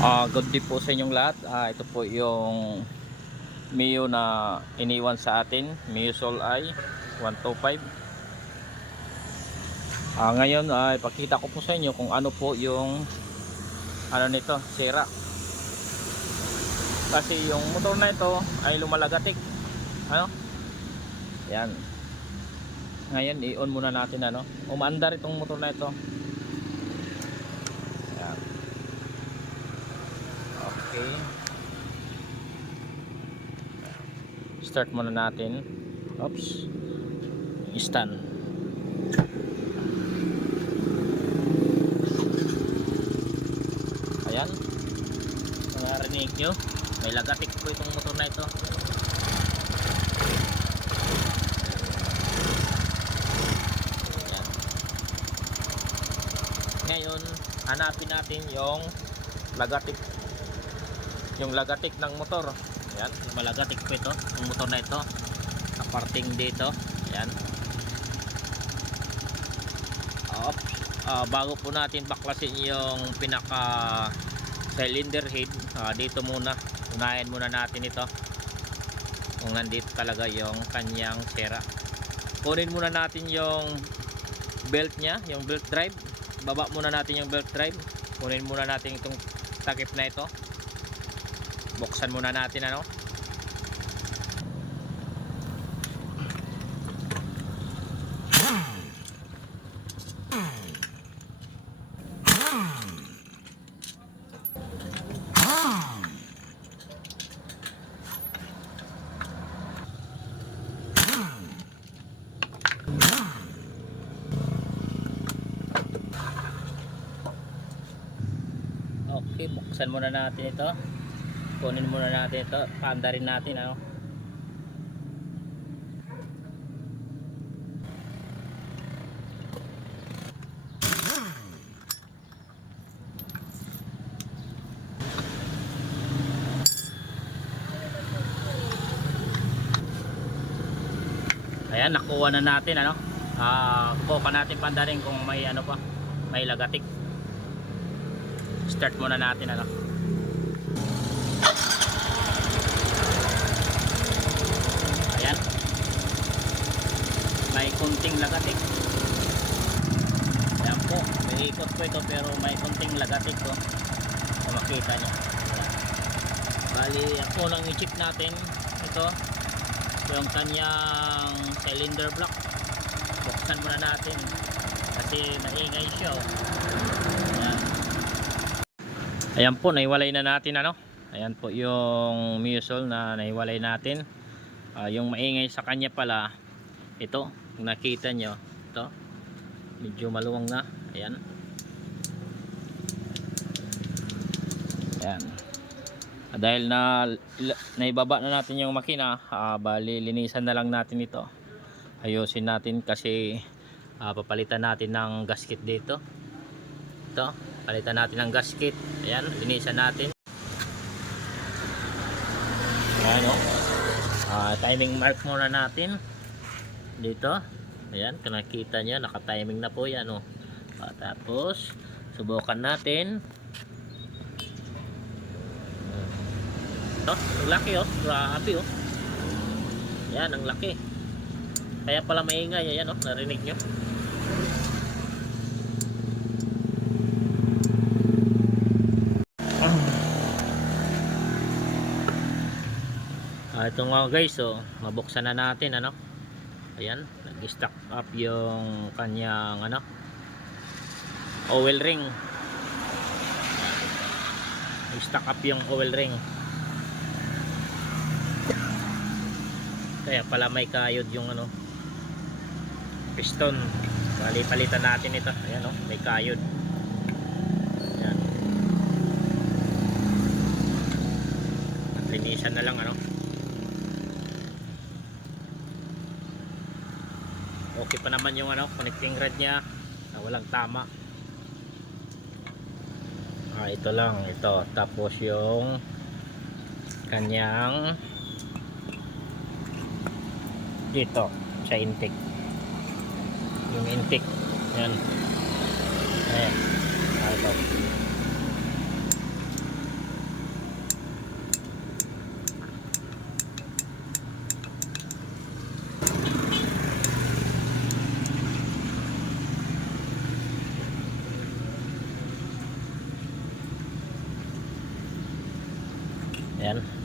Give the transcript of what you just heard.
Good day po sa inyong lahat. Ito po yung Mio na iniwan sa atin, Mio Soul I 125. Ngayon ay ipakita ko po sa inyo kung ano po yung ano nito, sira. Kasi yung motor na ito ay lumalagatik. Ano? Yan. Ngayon i-on muna natin ano. Umaandar itong motor na ito. Yan. Okay. Start muna natin. Oops. Stand. Ayan. Narinig nyo? May lagatik po itong motor na ito. Ayan. Ngayon, hanapin natin yung lagatik. Yung lagatik ng motor. Ayan. Yung malagatik po ito. Yung motor na ito. Sa parting dito. Ayan. Oops. Bago po natin baklasin yung pinaka cylinder head, dito muna unahin muna natin ito kung nandito talaga yung kanyang sira. Kunin muna natin yung belt nya, yung belt drive. Baba muna natin yung belt drive. Kunin muna natin itong takip na ito. Buksan muna natin ano. Okay, buksan muna natin ito. Kunin muna natin ito. Paandarin natin ano. Ayan, nakuha na natin ano. Kuha natin pandarin kung may ano pa, may lagatik. Start muna natin ano. Ayan. May kunting lagatik. Ayan po, may ikot po ito pero may kunting lagatik ko. Kung makita nyo. Ayan. Bali, ako lang i-check natin ito. Yung kanyang cylinder block. Buksan muna natin kasi naingay siya oh. Ayan. Ayan po, naiwalay na natin ano. Ayan po yung Mio Soul na naiwalay natin. Yung maingay sa kanya pala ito, kung nakita nyo ito, medyo maluwang na. Ayan. Ayan. Dahil na naibaba na natin yung makina, bali linisan na lang natin ito. Ayusin natin kasi papalitan natin ng gasket dito. Ito, palitan natin ng gasket. Ayan, linisan natin. Ayan o. Timing mark muna natin dito. Ayan, kung nakita nyo, naka-timing na po yan o. Tapos, subukan natin. Ito, ang laki oh, grabe oh. Ayan, ang laki. Kaya pala maingay, ayan oh, narinig nyo. Ito nga guys, oh, mabuksan na natin ano. Ayan, nag-stack up yung kanyang ano, oil ring. Nag-stack up yung oil ring. Kaya pala may kayod yung ano, piston. Bali palitan natin ito. Ayan oh, may kayod. Ayan. At linisan na lang ano. Okay pa naman yung ano, connecting rod nya. Walang tama. Ito lang, ito. Tapos yung kanyang dito sa intake, yung intake yan. Ayan. Ito. Yan.